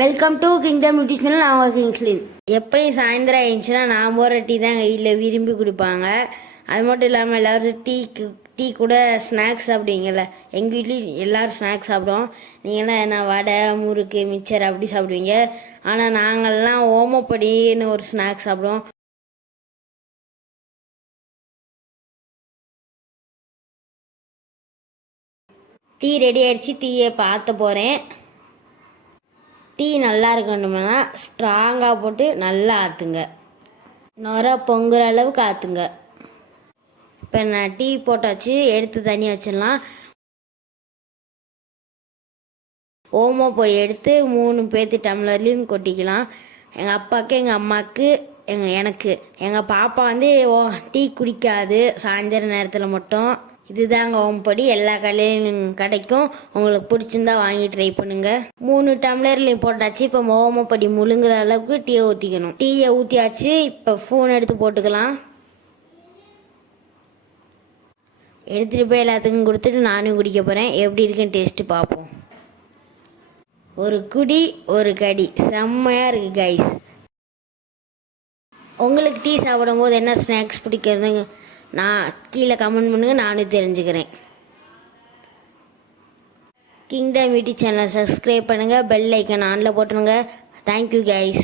Welcome to kingdom YouTube channel. நான் உங்கள் கிங்ஸ்லின். எப்பயும் சாயந்தரம் ஆயிடுச்சுன்னா நான் போகிற டீ தான் எங்கள் வீட்டில் விரும்பி குடிப்பாங்க. அது மட்டும் இல்லாமல் எல்லோரும் டீ கூட ஸ்நாக்ஸ் சாப்பிடுவீங்கள்ல. எங்கள் வீட்லேயும் எல்லோரும் ஸ்நாக்ஸ் சாப்பிடுவோம். நீங்கள்லாம் என்ன வடை, முறுக்கு, மிச்சர் அப்படி சாப்பிடுவீங்க. ஆனால் நாங்கள்லாம் ஓமப்படின்னு ஒரு ஸ்நாக்ஸ் சாப்பிடுவோம். டீ ரெடி ஆயிடுச்சு. டீயை பார்த்த போகிறேன். டீ நல்லா இருக்கணும்னா ஸ்ட்ராங்காக போட்டு நல்லா ஆற்றுங்க. நுர பொங்குற அளவுக்கு ஆற்றுங்க. இப்போ நான் டீ போட்டாச்சு, எடுத்து தண்ணி வச்சிடலாம். ஓமப்பொடி எடுத்து 3 பேர்த்து டம்ளர்லேயும் கொட்டிக்கலாம். எங்கள் அப்பாவுக்கு, எங்கள் அம்மாவுக்கு, எனக்கு. எங்கள் பாப்பா வந்து டீ குடிக்காது, சாயந்தர நேரத்தில் மட்டும். இதுதாங்க ஓமப்பொடி. எல்லா கடையிலும் கிடைக்கும். உங்களுக்கு பிடிச்சிருந்தா வாங்கி ட்ரை பண்ணுங்க. 3 டம்ளர்லையும் போட்டாச்சு. இப்போ ஓமப்பொடி முழுங்குற அளவுக்கு டீயை ஊற்றிக்கணும். டீயை ஊற்றியாச்சு. இப்போ ஃபோன் எடுத்து போட்டுக்கலாம். எடுத்துகிட்டு போய் எல்லாத்துக்கும் கொடுத்துட்டு நானும் குடிக்க போகிறேன். எப்படி இருக்குன்னு டேஸ்ட்டு பார்ப்போம். ஒரு குடி ஒரு கடி செம்மையாக இருக்குது கைஸ். உங்களுக்கு டீ சாப்பிடும் போது என்ன ஸ்நாக்ஸ் பிடிக்கிறதுங்க நான் கீழே கமெண்ட் பண்ணுங்கள், நானும் தெரிஞ்சுக்கிறேன். கிங்டம் யூடியூப் சேனலை சப்ஸ்கிரைப் பண்ணுங்கள், பெல் ஐக்கன் ஆனில் போட்டுருங்க. Thank you guys.